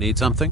Need something?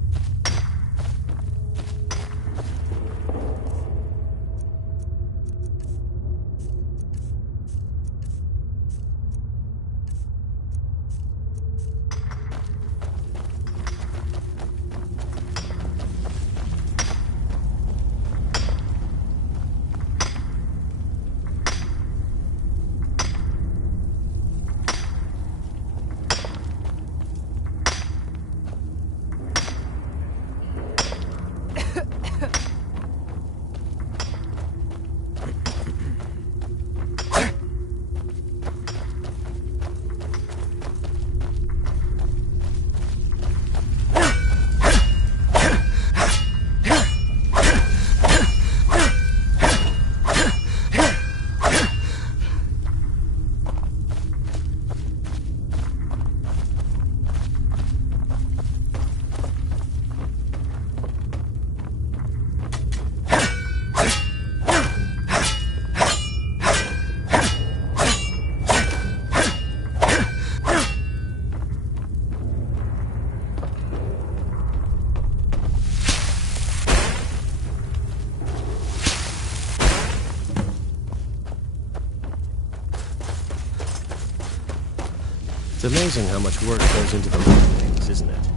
It's amazing how much work goes into the little things, isn't it?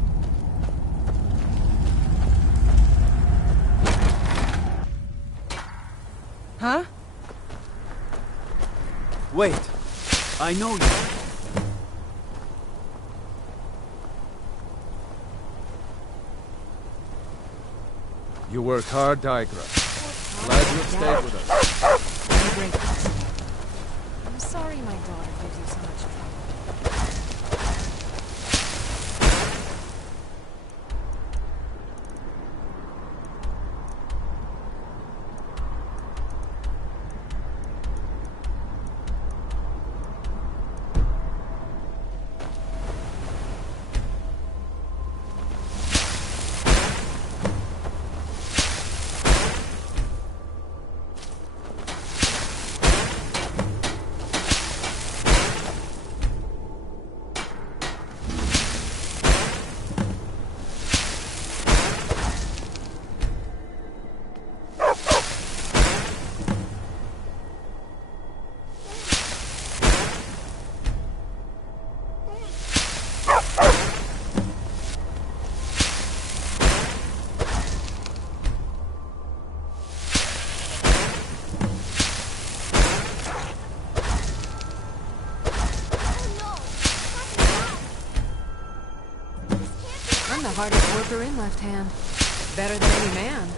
Huh? Wait. I know you. You work hard, Diagram. Glad you've stayed with us. I'm grateful. I'm sorry my daughter gives you so much trouble. I'm the hardest worker in Left Hand. Better than any man.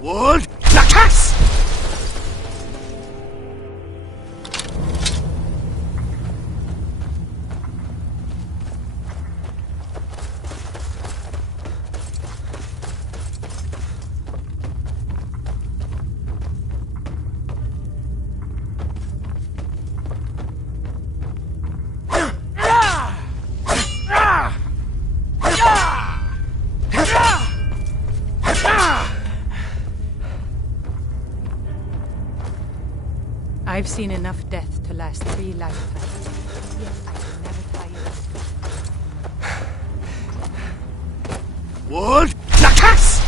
Wood! Lakas! I've seen enough death to last 3 lifetimes. Yet I will never tire of it. Wood la casse!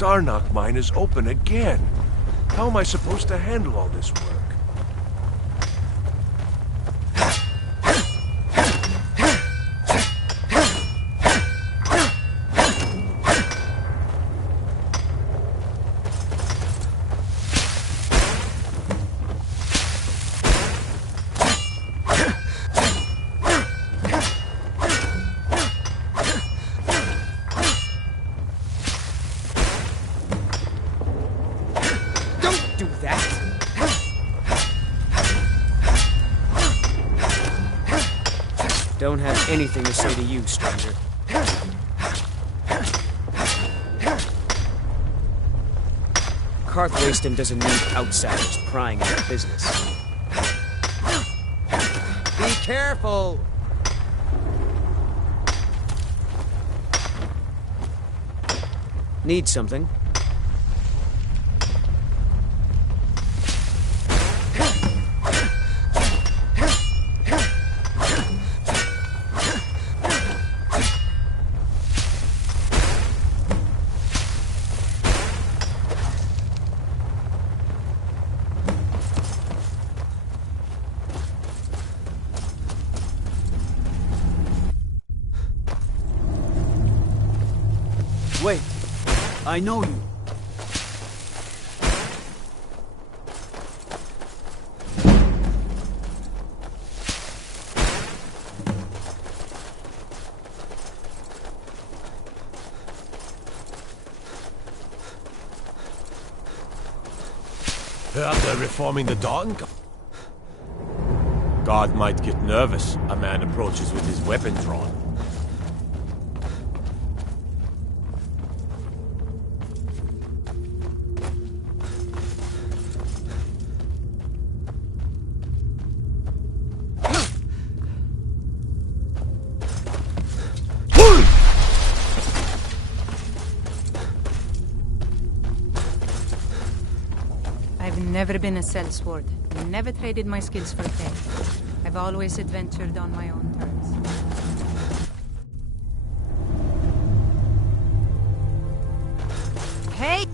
Sarnak mine is open again. How am I supposed to handle all this work? Don't have anything to say to you, stranger. Karthwasten doesn't need outsiders prying into business. Be careful! Need something? Wait, I know you. Heard they're reforming the Dawn Guard. God might get nervous. A man approaches with his weapon drawn. I've never been a sellsword. Never traded my skills for pay. I've always adventured on my own terms. Hey!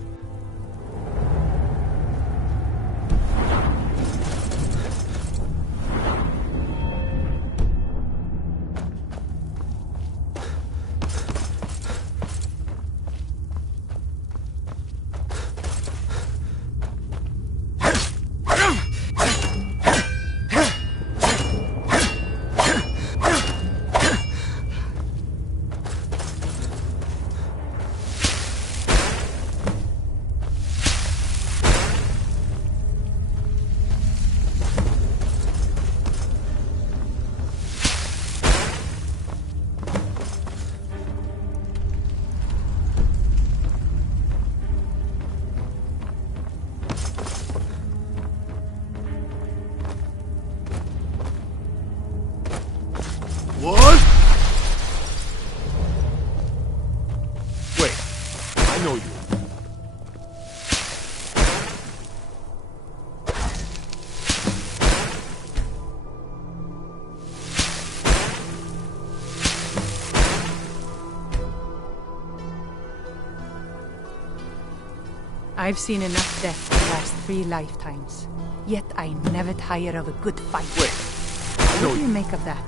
What? Wait, I know you. I've seen enough death to last 3 lifetimes. Yet I never tire of a good fight. Wait, I know What do you you. make of that?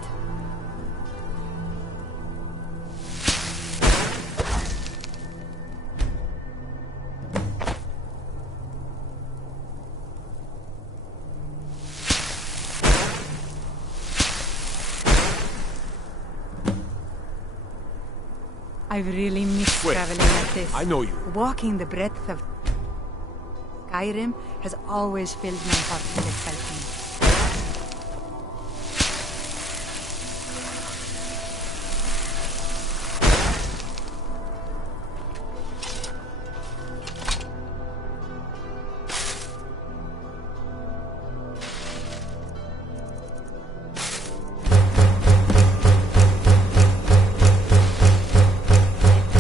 I've really missed Wait, traveling like this. I know you. Walking the breadth of Skyrim has always filled my heart with excitement.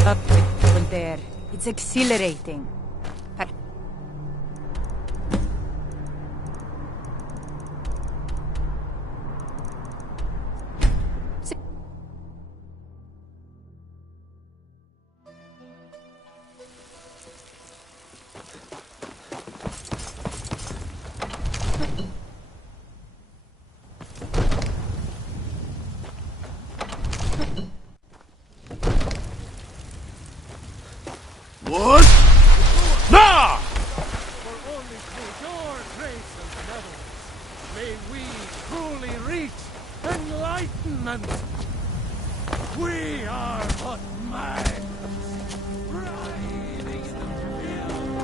Up there. It's exhilarating. What? Nah! For only through your grace and benevolence may we truly reach enlightenment. We are but man, writhing in the fields.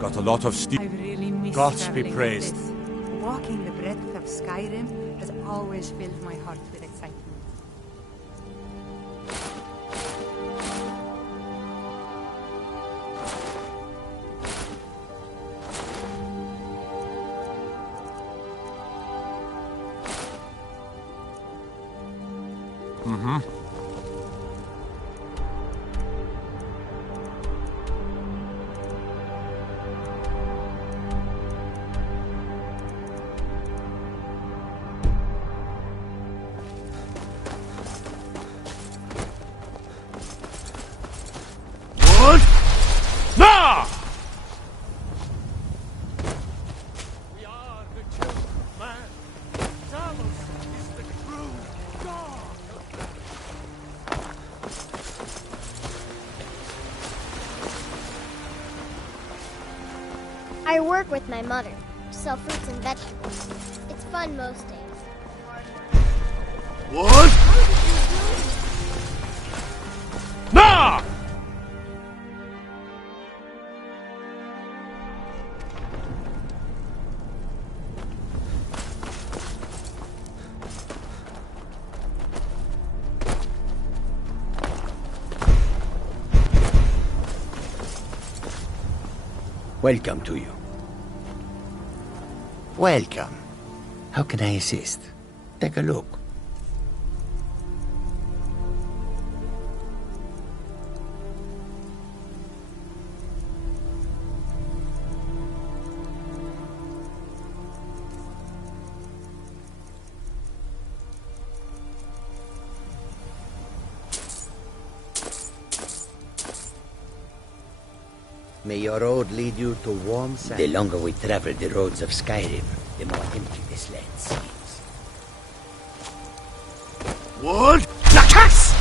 Got a lot of steel. I've really missed Gods be traveling praised. like this. Walking the breadth of Skyrim has always filled my heart with excitement. What? Nah! We are the children of man. Talos is the true God of man. I work with my mother, sell fruits and vegetables. It's fun most days. What? Nah! Welcome to you. Welcome. How can I assist? Take a look. May your road lead you to warm sand. The longer we travel the roads of Skyrim, the more empty this land seems. What? La casse!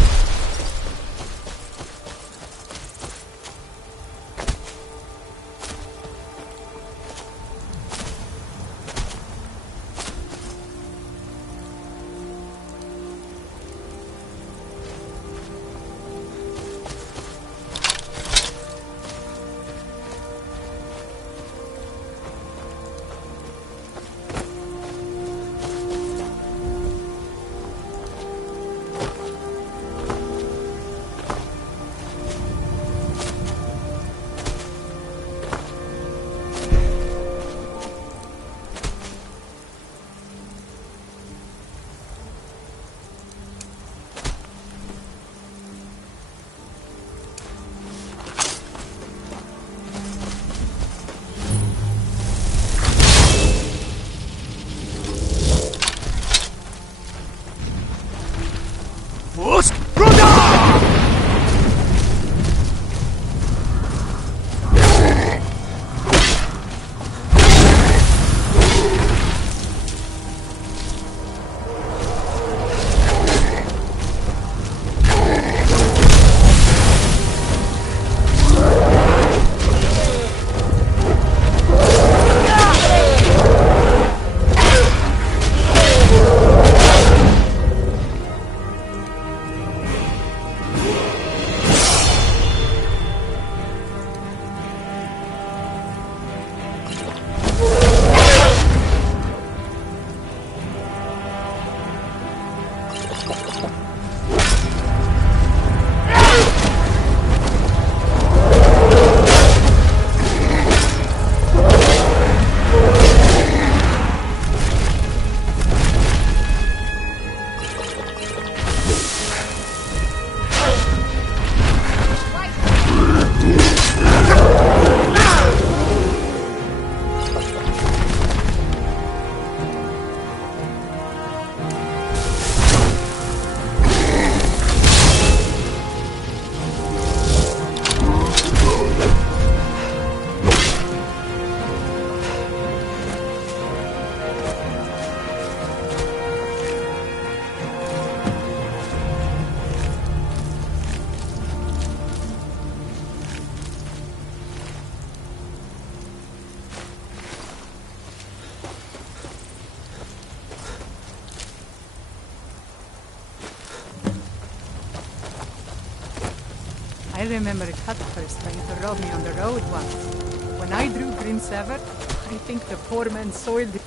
I remember Cuthurst trying to rob me on the road once. When I drew Green Sever, I think the poor man soiled it.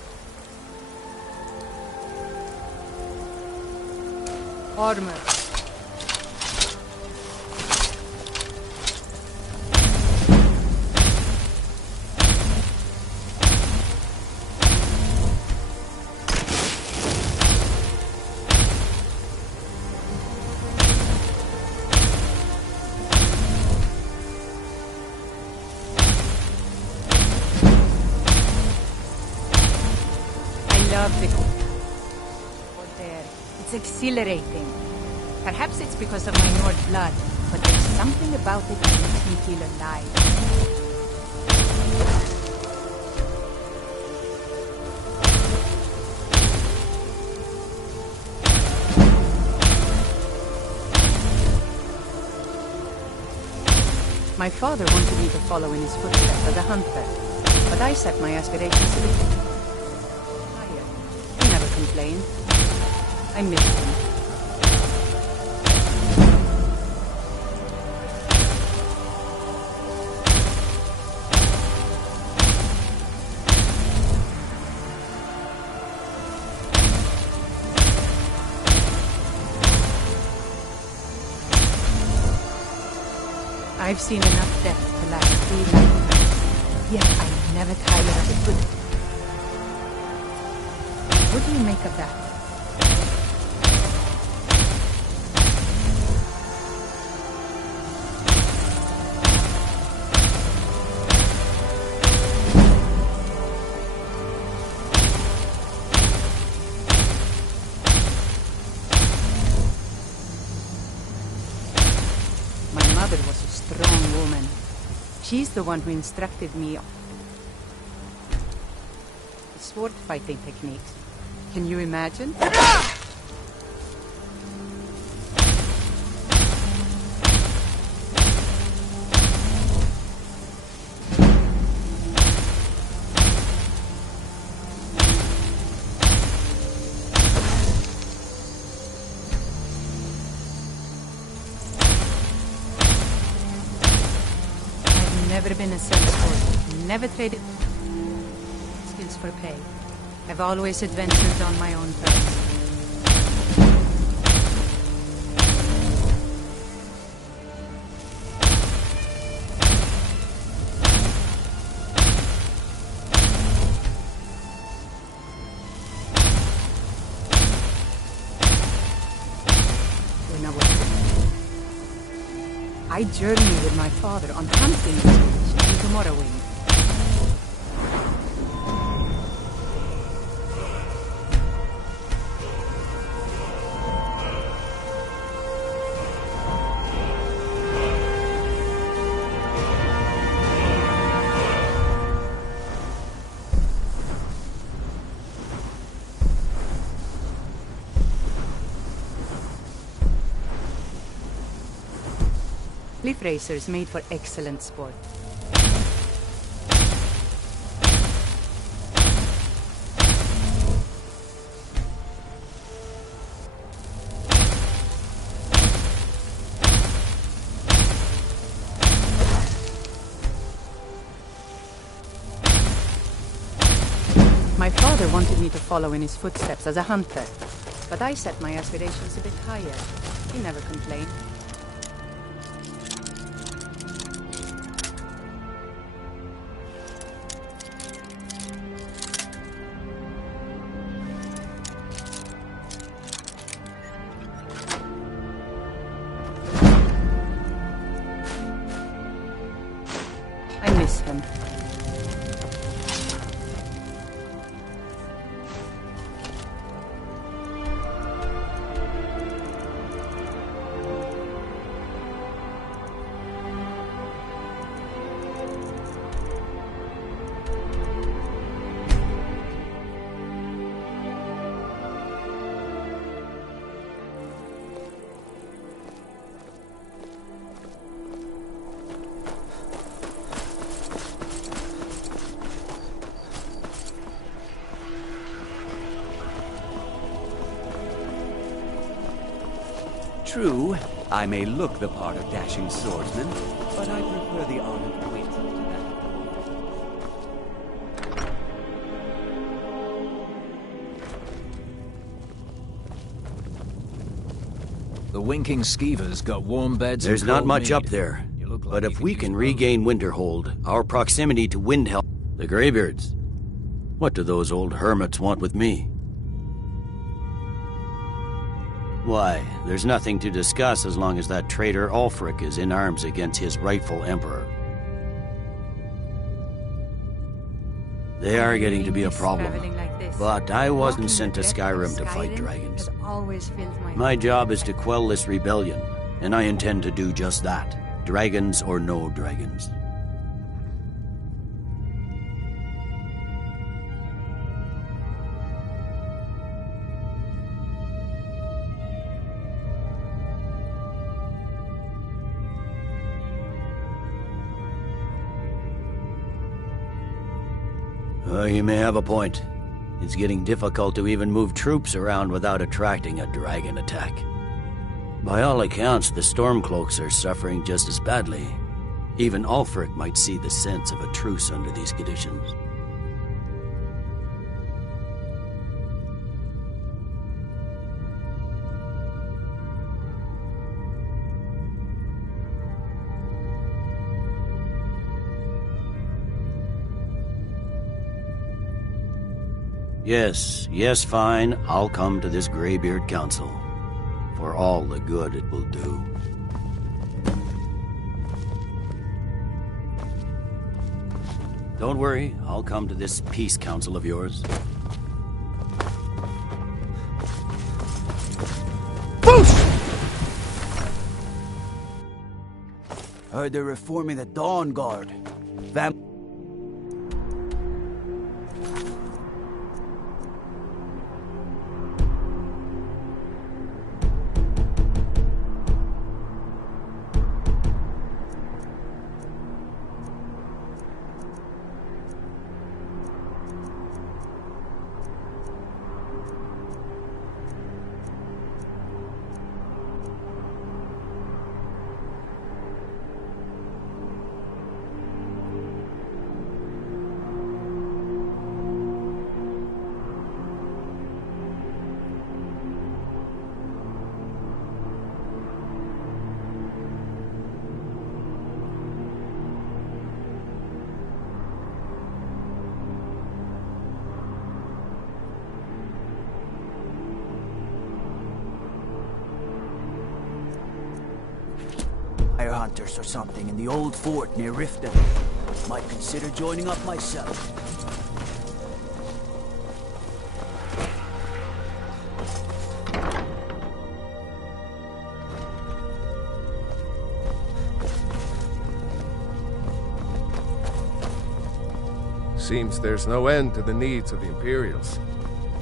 Armor. Love it. Out there. It's exhilarating. Perhaps it's because of my Nord blood, but there's something about it that makes me feel alive. My father wanted me to follow in his footsteps as a hunter, but I set my aspirations a little higher. He never complained. I missed him. I've seen enough death to last 3 lifetimes, yet I never tire of a good. What do you make of that? My mother was a strong woman. She's the one who instructed me on sword fighting techniques. Can you imagine? Never been a salesforce, never traded skills for pay. I've always adventured on my own terms. When I journeyed with my father on hunting expedition to Morrowind. Cliff racers made for excellent sport. My father wanted me to follow in his footsteps as a hunter, but I set my aspirations a bit higher. He never complained. I miss him. True, I may look the part of dashing swordsman, but I prefer the art of wit to that. The winking skeevers got warm beds. There's and not cold much mead. up there. You look like But you if could we use can both. regain Winterhold, our proximity to Windhelm... The Greybeards. What do those old hermits want with me? Why, there's nothing to discuss as long as that traitor Ulfric is in arms against his rightful emperor. They are getting to be a problem. But I wasn't sent to Skyrim to fight dragons. My job is to quell this rebellion, and I intend to do just that. Dragons or no dragons. You may have a point. It's getting difficult to even move troops around without attracting a dragon attack. By all accounts, the Stormcloaks are suffering just as badly. Even Ulfric might see the sense of a truce under these conditions. Yes, fine. I'll come to this Greybeard Council. For all the good it will do. Don't worry, I'll come to this peace council of yours. Heard they're reforming the Dawn Guard. Hunters or something in the old fort near Riften. Might consider joining up myself. Seems there's no end to the needs of the Imperials.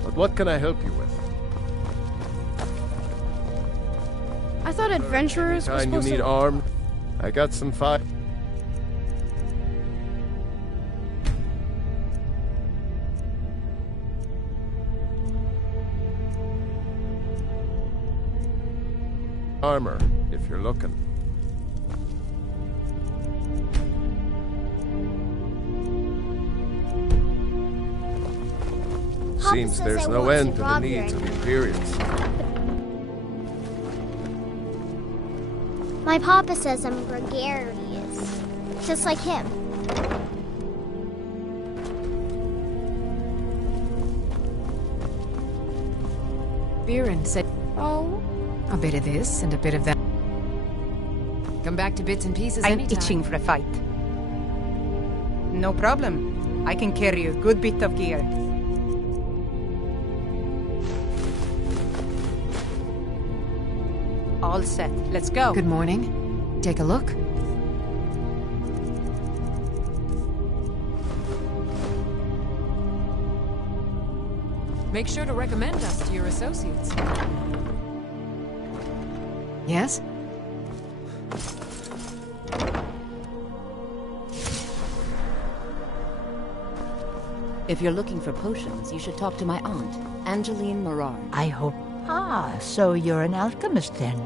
But what can I help you with? I thought adventurers were Anytime you supposed need to... arms, I got some fire. Armor, if you're looking. Seems there's no end to the needs of the Imperials. My papa says I'm gregarious, just like him. Viren said, oh, a bit of this and a bit of that. Come back to bits and pieces I'm anytime. itching for a fight. No problem. I can carry a good bit of gear. All set. Let's go. Good morning. Take a look. Make sure to recommend us to your associates. Yes? If you're looking for potions, you should talk to my aunt, Angeline Morard. I hope... Ah, so you're an alchemist then?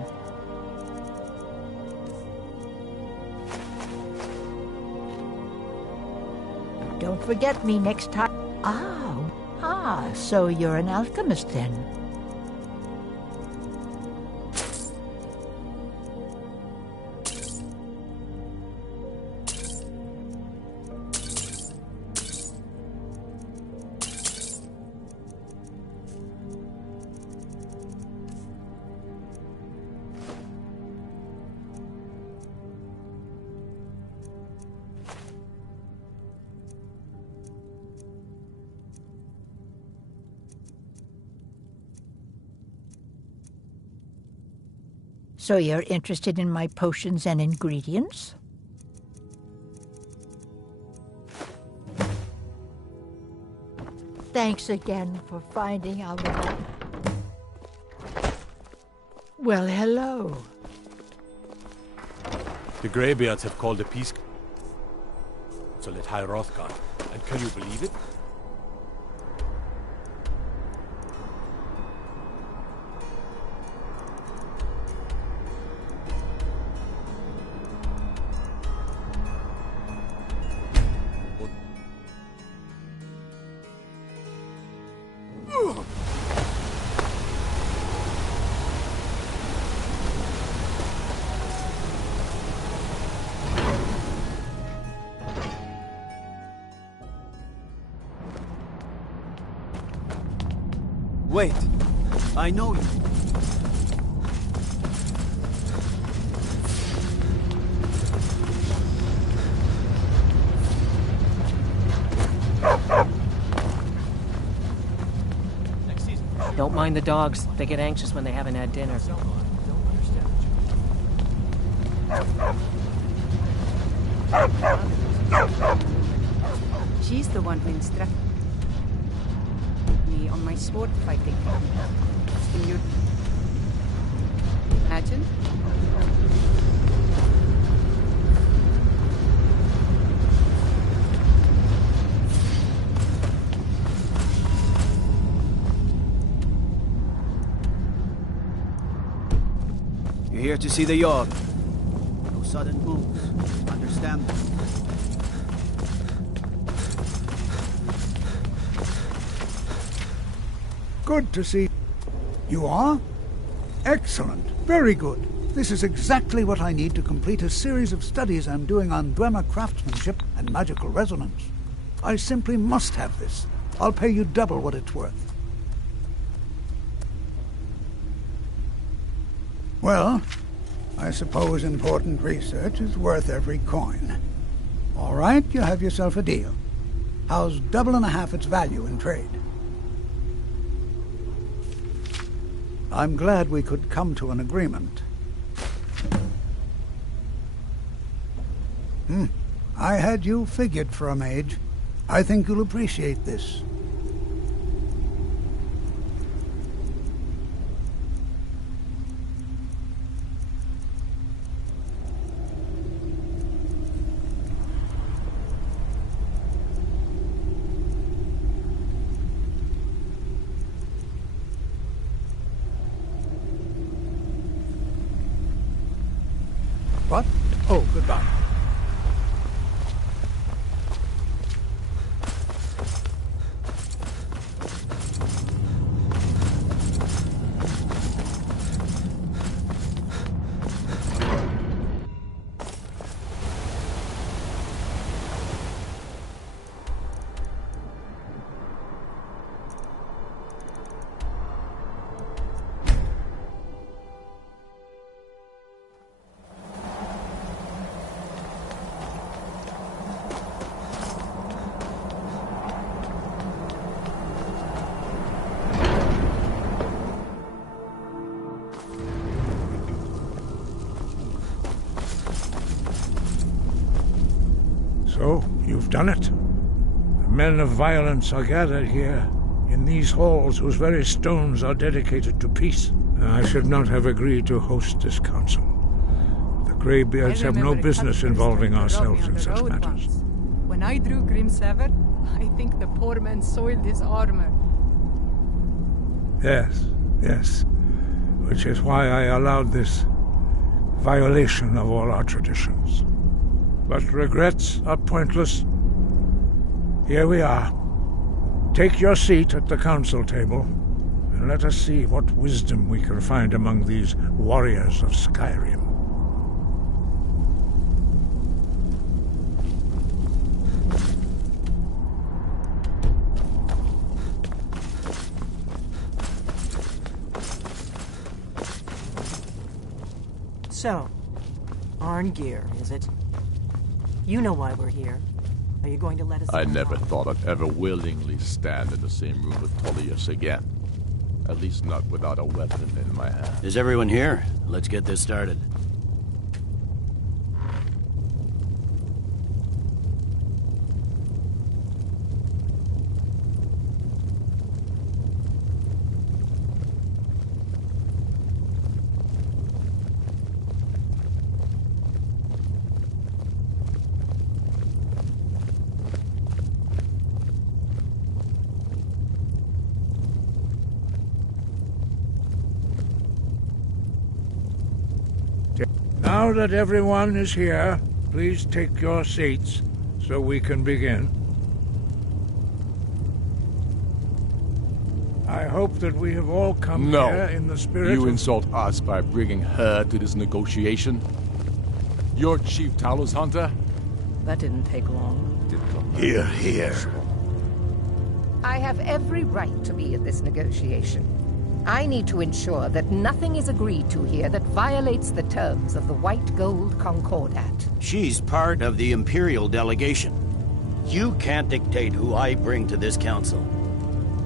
forget me next time. So you're an alchemist then? So you're interested in my potions and ingredients? Thanks again for finding out about... Well, hello. The Greybeards have called a peace... So let High Rothgar. And can you believe it? Wait, I know you. Don't mind the dogs. They get anxious when they haven't had dinner. She's the one who instructed me on my sword fighting. Can you imagine? You're here to see the Yog. No sudden moves. Understand them. Good to see you are? Excellent. Very good. This is exactly what I need to complete a series of studies I'm doing on Dwemer craftsmanship and magical resonance. I simply must have this. I'll pay you double what it's worth. Well, I suppose important research is worth every coin. All right, you have yourself a deal. How's double and a half its value in trade? I'm glad we could come to an agreement. I had you figured for a mage. I think you'll appreciate this. What? Oh, goodbye. So, you've done it. The men of violence are gathered here, in these halls whose very stones are dedicated to peace. I should not have agreed to host this council. The Greybeards have no business involving ourselves in such matters. When I drew Grimsever, I think the poor man soiled his armor. Yes. Which is why I allowed this violation of all our traditions. But regrets are pointless. Here we are. Take your seat at the council table, and let us see what wisdom we can find among these warriors of Skyrim. So, Arngeir, is it? You know why we're here. Are you going to let us... I never thought I'd ever willingly stand in the same room with Tullius again. At least not without a weapon in my hand. Is everyone here? Let's get this started. Now that everyone is here, please take your seats so we can begin. I hope that we have all come here in the spirit You of... insult us by bringing her to this negotiation? You're Chief Talos Hunter? That didn't take long. Here, here. I have every right to be at this negotiation. I need to ensure that nothing is agreed to here that violates the terms of the White Gold Concordat. She's part of the Imperial delegation. You can't dictate who I bring to this council.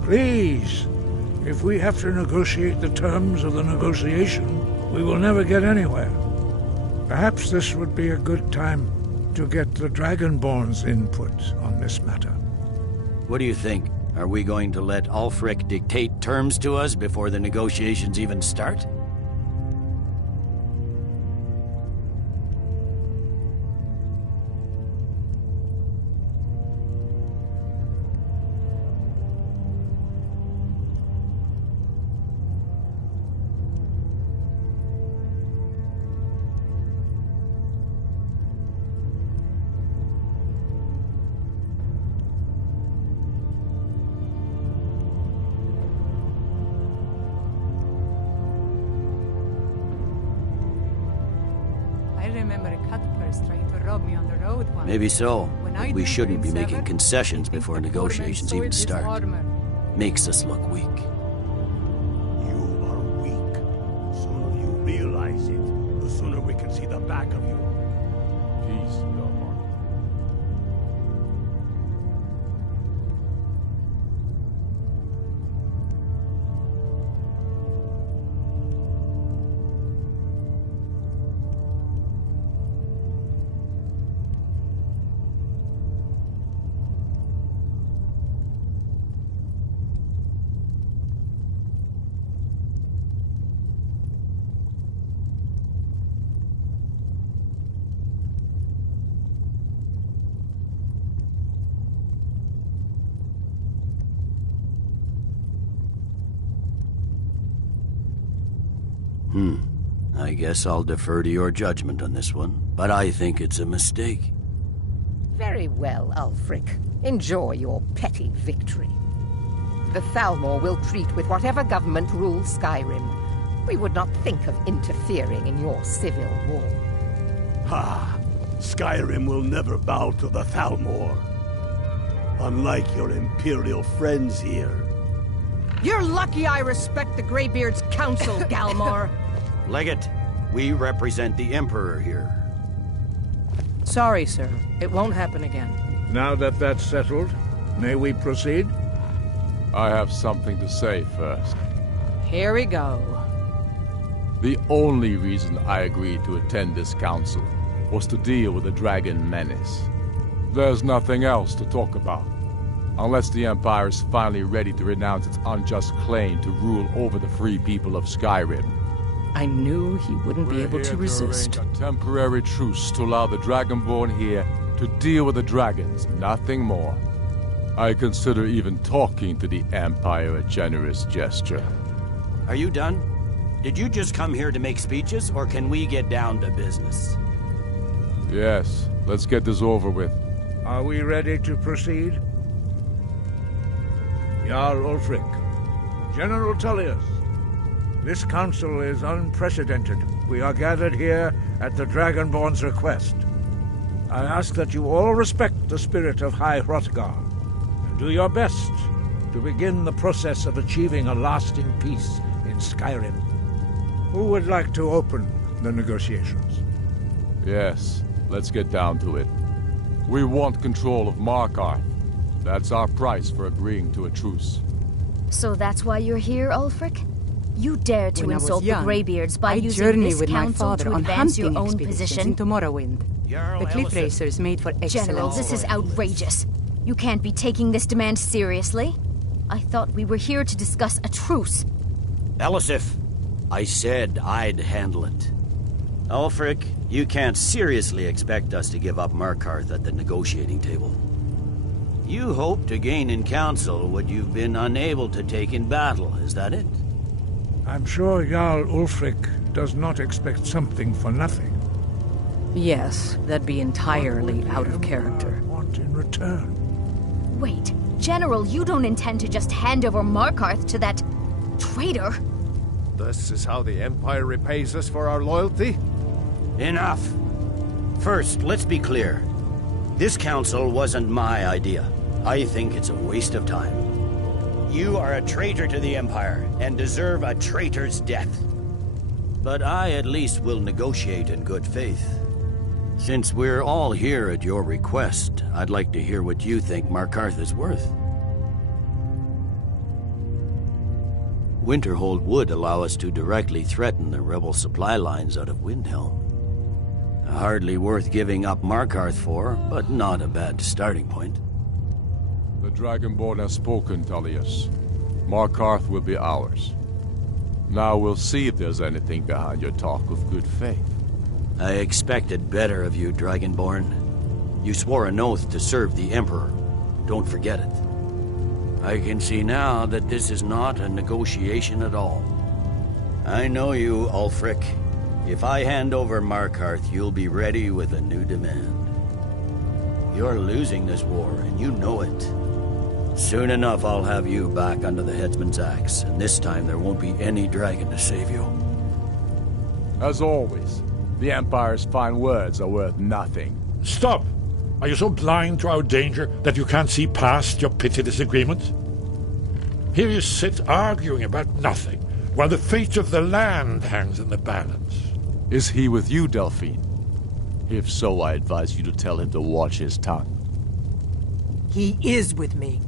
Please, if we have to negotiate the terms of the negotiation, we will never get anywhere. Perhaps this would be a good time to get the Dragonborn's input on this matter. What do you think? Are we going to let Ulfric dictate terms to us before the negotiations even start? Maybe so, but we shouldn't be making concessions before negotiations even start. Makes us look weak. You are weak. The sooner you realize it, the sooner we can see the back of you. Peace, Belmont. I guess I'll defer to your judgment on this one, but I think it's a mistake. Very well, Ulfric. Enjoy your petty victory. The Thalmor will treat with whatever government rules Skyrim. We would not think of interfering in your civil war. Ha! Skyrim will never bow to the Thalmor. Unlike your Imperial friends here. You're lucky I respect the Greybeard's counsel, Galmar. Legate, we represent the Emperor here. Sorry, sir. It won't happen again. Now that that's settled, may we proceed? I have something to say first. Here we go. The only reason I agreed to attend this council was to deal with the dragon menace. There's nothing else to talk about. Unless the Empire is finally ready to renounce its unjust claim to rule over the free people of Skyrim. I knew he wouldn't be able to resist. A temporary truce to allow the Dragonborn here to deal with the dragons, nothing more. I consider even talking to the Empire a generous gesture. Are you done? Did you just come here to make speeches, or can we get down to business? Yes, let's get this over with. Are we ready to proceed? Jarl Ulfric, General Tullius, this council is unprecedented. We are gathered here at the Dragonborn's request. I ask that you all respect the spirit of High Hrothgar and do your best to begin the process of achieving a lasting peace in Skyrim. Who would like to open the negotiations? Yes, let's get down to it. We want control of Markarth. That's our price for agreeing to a truce. So that's why you're here, Ulfric? You dare to insult the Greybeards by using this council to advance your own position? Into Morrowind. The cliff racers made for excellence. General, this is outrageous. You can't be taking this demand seriously. I thought we were here to discuss a truce. Elisif, I said I'd handle it. Ulfric, you can't seriously expect us to give up Markarth at the negotiating table. You hope to gain in council what you've been unable to take in battle, is that it? I'm sure Jarl Ulfric does not expect something for nothing. Yes, that'd be entirely out of character. Want in return? Wait, General, you don't intend to just hand over Markarth to that traitor? This is how the Empire repays us for our loyalty? Enough! First, let's be clear. This council wasn't my idea. I think it's a waste of time. You are a traitor to the Empire, and deserve a traitor's death. But I at least will negotiate in good faith. Since we're all here at your request, I'd like to hear what you think Markarth is worth. Winterhold would allow us to directly threaten the rebel supply lines out of Windhelm. Hardly worth giving up Markarth for, but not a bad starting point. The Dragonborn has spoken, Tullius. Markarth will be ours. Now we'll see if there's anything behind your talk of good faith. I expected better of you, Dragonborn. You swore an oath to serve the Emperor. Don't forget it. I can see now that this is not a negotiation at all. I know you, Ulfric. If I hand over Markarth, you'll be ready with a new demand. You're losing this war, and you know it. Soon enough, I'll have you back under the headsman's axe, and this time there won't be any dragon to save you. As always, the Empire's fine words are worth nothing. Stop! Are you so blind to our danger that you can't see past your petty disagreements? Here you sit arguing about nothing, while the fate of the land hangs in the balance. Is he with you, Delphine? If so, I advise you to tell him to watch his tongue. He is with me.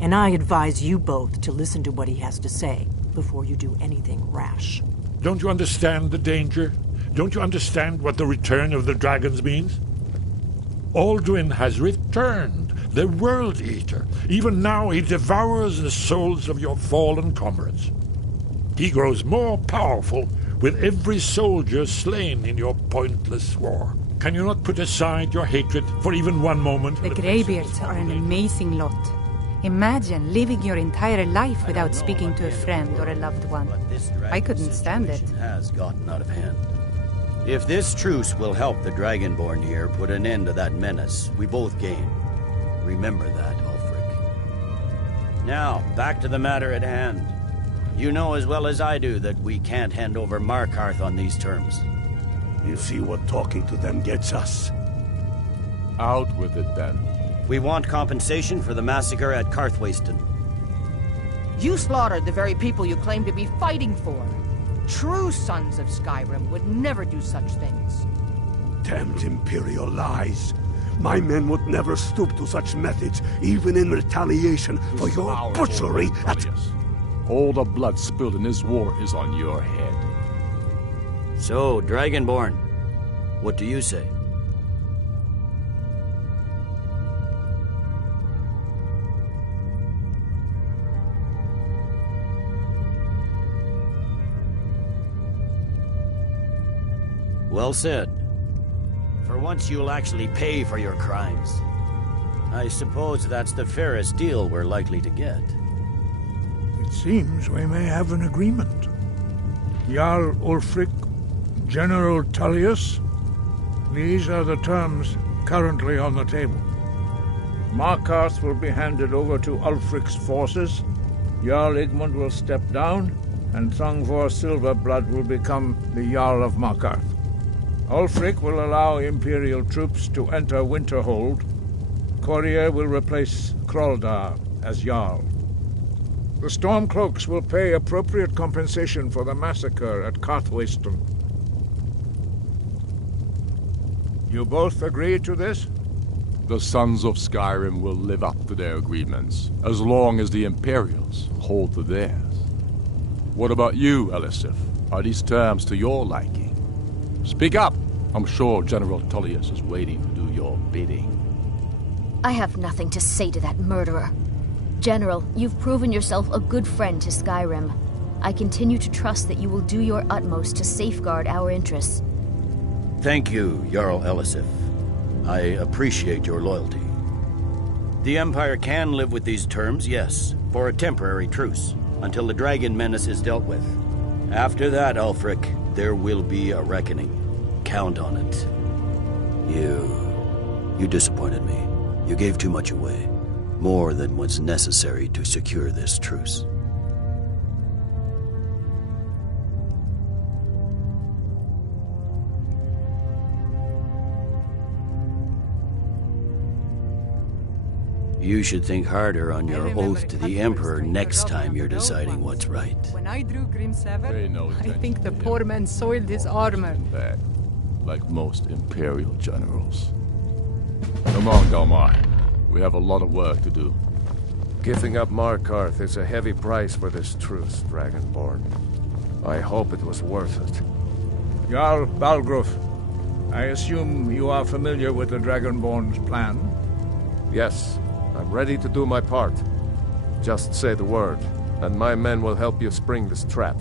And I advise you both to listen to what he has to say before you do anything rash. Don't you understand the danger? Don't you understand what the return of the dragons means? Alduin has returned, the World Eater. Even now he devours the souls of your fallen comrades. He grows more powerful with every soldier slain in your pointless war. Can you not put aside your hatred for even one moment? The Greybeards are an amazing lot. Imagine living your entire life without speaking to a friend or a loved one. I couldn't stand it. Has gotten out of hand. If this truce will help the Dragonborn here put an end to that menace, we both gain. Remember that, Ulfric. Now, back to the matter at hand. You know as well as I do that we can't hand over Markarth on these terms. You see what talking to them gets us. Out with it, then. We want compensation for the massacre at Karthwasten. You slaughtered the very people you claim to be fighting for. True sons of Skyrim would never do such things. Damned Imperial lies. My men would never stoop to such methods, even in retaliation for your butchery at... All the blood spilled in this war is on your head. So, Dragonborn, what do you say? Well said. For once you'll actually pay for your crimes. I suppose that's the fairest deal we're likely to get. It seems we may have an agreement. Jarl Ulfric, General Tullius, these are the terms currently on the table. Markarth will be handed over to Ulfric's forces, Jarl Igmund will step down, and Thongvor Silverblood will become the Jarl of Markarth. Ulfric will allow Imperial troops to enter Winterhold. Courier will replace Kroldar as Jarl. The Stormcloaks will pay appropriate compensation for the massacre at Karthwasten. You both agree to this? The Sons of Skyrim will live up to their agreements, as long as the Imperials hold to theirs. What about you, Elisif? Are these terms to your liking? Speak up! I'm sure General Tullius is waiting to do your bidding. I have nothing to say to that murderer. General, you've proven yourself a good friend to Skyrim. I continue to trust that you will do your utmost to safeguard our interests. Thank you, Jarl Elisif. I appreciate your loyalty. The Empire can live with these terms, yes, for a temporary truce, until the dragon menace is dealt with. After that, Ulfric, there will be a reckoning. Count on it. You disappointed me. You gave too much away. More than was necessary to secure this truce. You should think harder on your oath to the Emperor next time you're deciding what's right. When I drew Grim Sever, I think the poor man soiled his armor. Back, like most Imperial generals. Come on, Galmar. We have a lot of work to do. Giving up Markarth is a heavy price for this truce, Dragonborn. I hope it was worth it. Jarl Balgruf, I assume you are familiar with the Dragonborn's plan? Yes, I'm ready to do my part. Just say the word, and my men will help you spring this trap.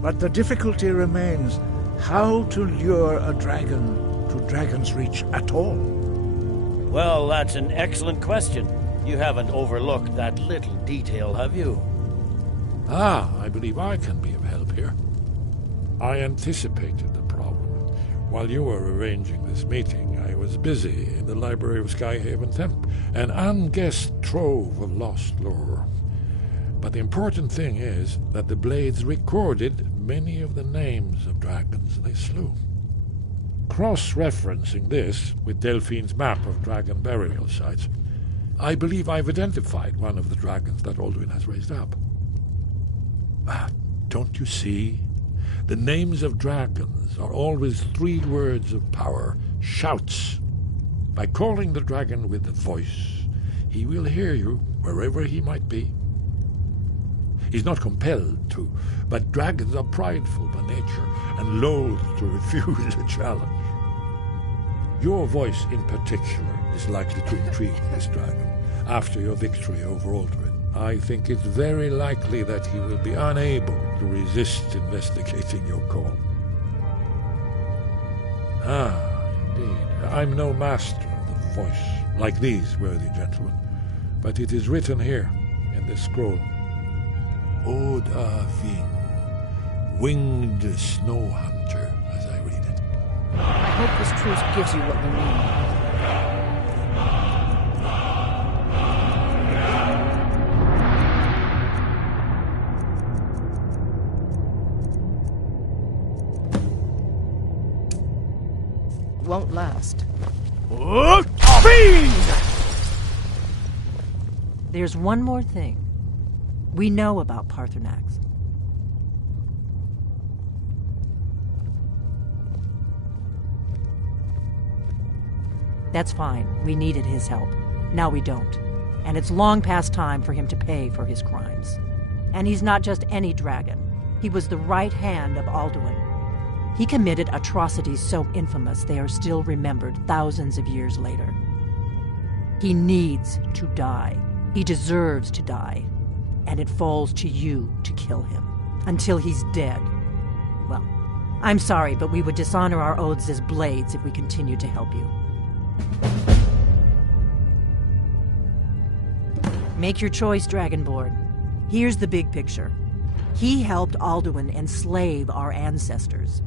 But the difficulty remains how to lure a dragon to Dragon's Reach at all. Well, that's an excellent question. You haven't overlooked that little detail, have you? I believe I can be of help here. I anticipated the problem. While you were arranging this meeting, I was busy in the library of Skyhaven Temp, an unguessed trove of lost lore. But the important thing is that the Blades recorded many of the names of dragons they slew. Cross-referencing this with Delphine's map of dragon burial sites, I believe I've identified one of the dragons that Alduin has raised up. Don't you see? The names of dragons are always 3 words of power, shouts. By calling the dragon with a voice, he will hear you wherever he might be. He's not compelled to, but dragons are prideful by nature and loath to refuse a challenge. Your voice in particular is likely to intrigue this dragon after your victory over Alduin. I think it's very likely that he will be unable to resist investigating your call. Indeed. I'm no master of the voice, like these worthy gentlemen, but it is written here in this scroll. Oda Ving, winged snow hunter, as I read it. I hope this truce gives you what you need. Won't last. There's one more thing. We know about Paarthurnax. That's fine. We needed his help. Now we don't. And it's long past time for him to pay for his crimes. And he's not just any dragon. He was the right hand of Alduin. He committed atrocities so infamous they are still remembered thousands of years later. He needs to die. He deserves to die. And it falls to you to kill him. Until he's dead. Well, I'm sorry, but we would dishonor our oaths as blades if we continued to help you. Make your choice, Dragonborn. Here's the big picture. He helped Alduin enslave our ancestors.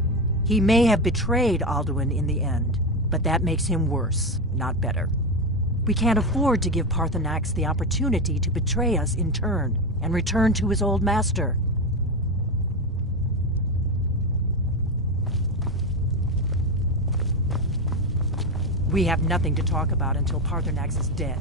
He may have betrayed Alduin in the end, but that makes him worse, not better. We can't afford to give Parthenax the opportunity to betray us in turn and return to his old master. We have nothing to talk about until Parthenax is dead.